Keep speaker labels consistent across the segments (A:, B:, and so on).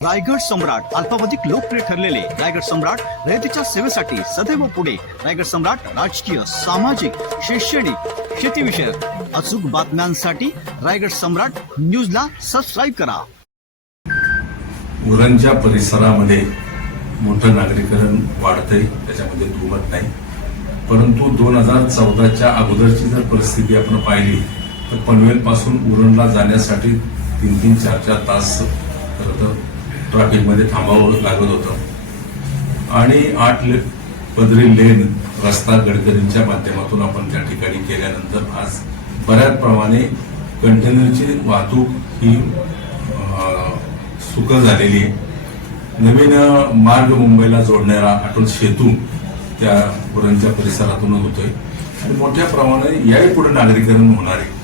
A: रायगड सम्राट अल्पावधिक लोकप्रिय ठरलेले रायगड सम्राट रयतेच्या सेवेसाठी सदैव पुढे. रायगड सम्राट राजकीय सामाजिक शैक्षणिक शेतीविषयक अचूक बातम्यांसाठी रायगड सम्राट न्यूजला सबस्क्राईब करा.
B: उरणच्या परिसरामध्ये मोठं नागरीकरण वाढतंय त्याच्यामध्ये दुमत नाही. परंतु दोन हजार चौदाच्या अगोदरची जर परिस्थिती आपण पाहिली तर पनवेलपासून उरणला जाण्यासाठी तीन तीन चार चार तास खरं तर ट्रॅफिकमध्ये थांबावं लागत होतं. आणि आठ ले पदरी लेन रस्ता गडकरींच्या माध्यमातून आपण त्या ठिकाणी केल्यानंतर आज बऱ्याच प्रमाणे कंटेनरची वाहतूक ही सुकर झालेली आहे. नवीन मार्ग मुंबईला जोडणारा अटल सेतू त्या उरणच्या परिसरातूनच होतोय. आणि मोठ्या प्रमाणात याही पुढे नागरीकरण होणार आहे.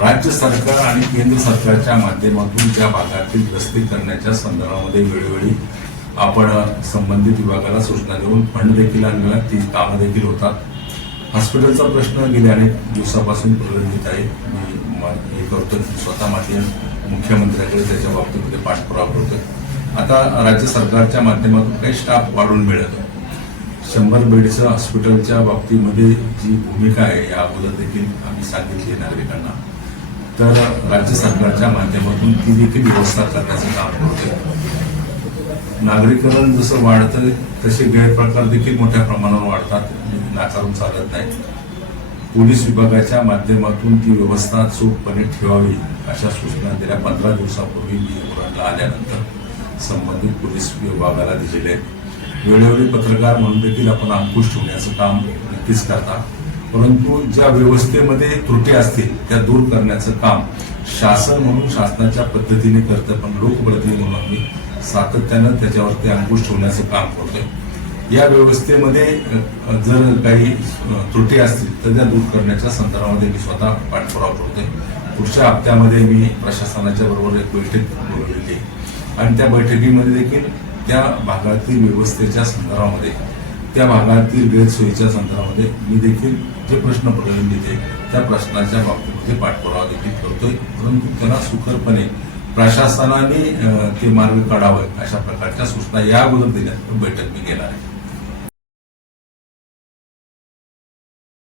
B: राज्य सरकार आणि केंद्र सरकारच्या माध्यमातून ज्या भागातील रस्ते करण्याच्या संदर्भामध्ये वेळोवेळी आपण संबंधित विभागाला सूचना देऊन फंड देखील आणलेला ती कामं देखील होतात. हॉस्पिटलचा प्रश्न गेल्या अनेक दिवसापासून प्रलंबित आहे. मी हे करतो स्वतः माध्यम मुख्यमंत्र्यांकडे त्याच्या बाबतीमध्ये पाठपुरावा करतोय. आता राज्य सरकारच्या माध्यमातून काही स्टाफ वाढून मिळत शंभर बेडचं हॉस्पिटलच्या बाबतीमध्ये जी भूमिका आहे या अगोदर देखील आम्ही सांगितली आहे नागरिकांना. तर राज्य सरकारच्या माध्यमातून ती देखील व्यवस्था करण्याचं काम करतोय नागरीकरण जसं वाढतं तसे गैरप्रकार देखील मोठ्या प्रमाणावर वाढतात म्हणजे नाकारून चालत नाही. पोलीस विभागाच्या माध्यमातून ती व्यवस्था चोखपणे ठेवावी अशा सूचना दिल्या पंधरा दिवसापूर्वी मी उरणला आल्यानंतर संबंधित पोलीस विभागाला दिलेले आहेत. वेळोवेळी पत्रकार म्हणून देखील आपण अंकुश ठेवण्याचं काम नक्कीच करता. परंतु ज्या व्यवस्थेमध्ये त्रुटी असतील त्या दूर करण्याचं काम शासन म्हणून शासनाच्या पद्धतीने करतं पण लोकप्रतिनिधी म्हणून आम्ही सातत्यानं त्याच्यावरती अंकुश ठेवण्याचं काम करतोय. या व्यवस्थेमध्ये जर काही त्रुटी असतील तर त्या दूर करण्याच्या संदर्भामध्ये मी स्वतः पाठपुरावा करतोय. पुढच्या हप्त्यामध्ये मी प्रशासनाच्या बरोबर एक बैठक बोलवलेली आहे. आणि त्या बैठकीमध्ये देखील त्या भागातील व्यवस्थेच्या संदर्भामध्ये त्या भागातील गैरसोयीच्या संदर्भामध्ये मी देखील जे प्रश्न प्रलंबित आहे त्या प्रश्नाच्या बाबतीमध्ये पाठपुरावा देखील करतोय. परंतु त्याला सुखरपणे प्रशासनाने ते मार्ग काढावे अशा प्रकारच्या सूचना या अगोदर दिल्या. बैठक मी घेणार आहे.